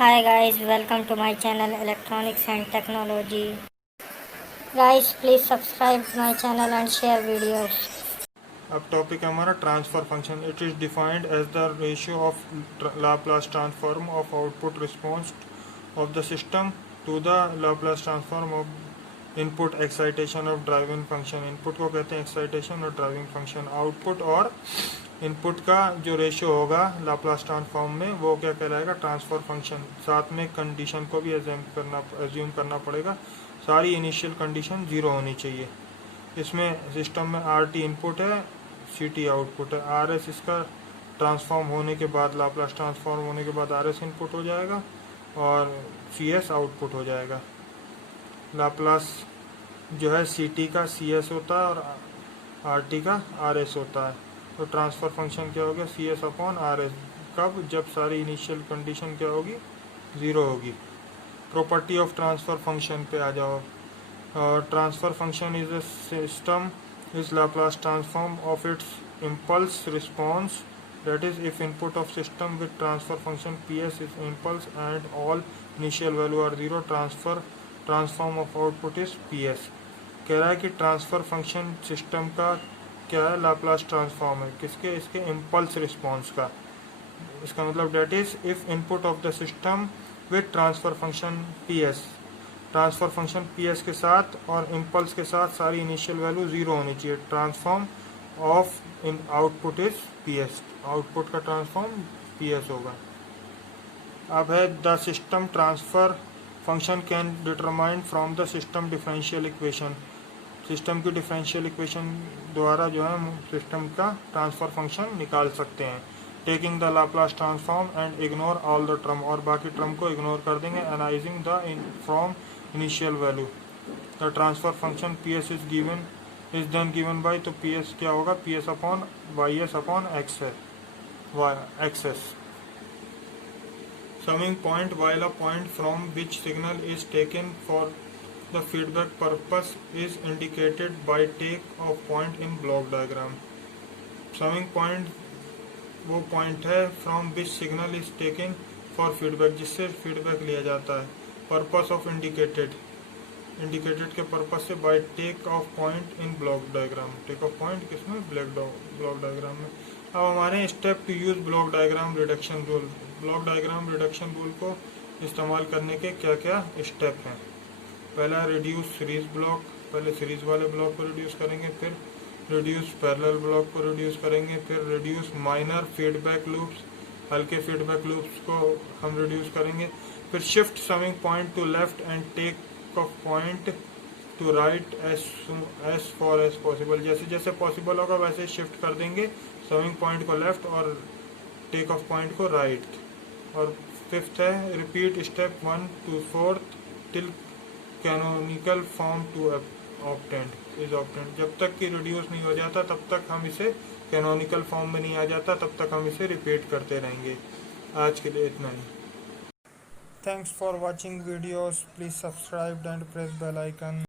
Hi guys, welcome to my channel Electronics and Technology. Guys, please subscribe my channel and share videos. अब topic है हमारा transfer function. It is defined as the ratio of Laplace transform of output response of the system to the Laplace transform of input excitation of driving function. Input को कहते हैं excitation और driving function. Output और input का जो ratio होगा Laplace transform में वो क्या कहलाएगा? Transfer function. साथ में कंडीशन को भी एज्यूम करना पड़ेगा. सारी इनिशियल कंडीशन जीरो होनी चाहिए. इसमें सिस्टम में आर टी इनपुट है, सी टी आउटपुट है. आर एस इसका ट्रांसफॉर्म होने के बाद, लाप्लास ट्रांसफॉर्म होने के बाद आर एस इनपुट हो जाएगा और सी एस आउटपुट हो जाएगा. लाप्लास जो है सी टी का सी एस होता है और आर टी का आर एस होता है. तो ट्रांसफर फंक्शन क्या हो गया? C S upon R S. कब? जब सारी इनिशियल कंडीशन क्या होगी? ज़ीरो होगी. प्रॉपर्टी ऑफ ट्रांसफर फंक्शन पे आ जाओ. Transfer function is a system is Laplace transform of its impulse response. That is, if input of system with transfer function Ps is impulse and all initial value are zero, transform of output is Ps. कह रहा है कि transfer function system का क्या है? Laplace transform है. किसके? इसके इम्पल्स रिस्पॉन्स का. इसका मतलब that is if input of the system with transfer function Ps, transfer function Ps के साथ और इम्पल्स के साथ सारी इनिशियल वैल्यू जीरो होनी चाहिए. Transform of in output is Ps. Output का ट्रांसफॉर्म Ps होगा. अब है the system transfer function can determine from the system differential equation. System की डिफरेंशियल इक्वेशन द्वारा जो है हम सिस्टम का ट्रांसफर फंक्शन निकाल सकते हैं. Taking the Laplace transform and ignore all the term. और बाकी टर्म को इग्नोर कर देंगे. Analysing the from initial value the transfer function Ps is then given by. तो Ps क्या होगा? Ps upon Y S upon X S. Summing point while a point from which signal is taken for the feedback purpose is indicated by take off point in block diagram. Summing point वो point है from which signal is taken for feedback, जिससे feedback लिया जाता है. Purpose of indicated के purpose से by take off point in block diagram. Take off point किसमें? Block diagram में. अब हमारे step to use block diagram reduction rule. Block diagram reduction rule को इस्तेमाल करने के क्या क्या स्टेप हैं? पहला रिड्यूस सीरीज ब्लॉक. पहले सीरीज वाले ब्लॉक को रिड्यूस करेंगे, फिर रिड्यूस पैरेलल ब्लॉक को रिड्यूस करेंगे, फिर रिड्यूस माइनर फीडबैक लूप्स, हल्के फीडबैक लूप्स को हम रिड्यूस करेंगे. फिर shift summing point to left and take off point to right as far as possible. जैसे जैसे पॉसिबल होगा वैसे शिफ्ट कर देंगे समिंग पॉइंट को लेफ्ट और टेक ऑफ पॉइंट को राइट. और फिफ्थ है repeat step 1 to 4 till canonical form to obtained is obtained. जब तक कि रिड्यूस नहीं हो जाता तब तक हम इसे कैनोनिकल फॉर्म में नहीं आ जाता तब तक हम इसे रिपीट करते रहेंगे. आज के लिए इतना ही. Thanks for watching videos. Please subscribe and press bell icon.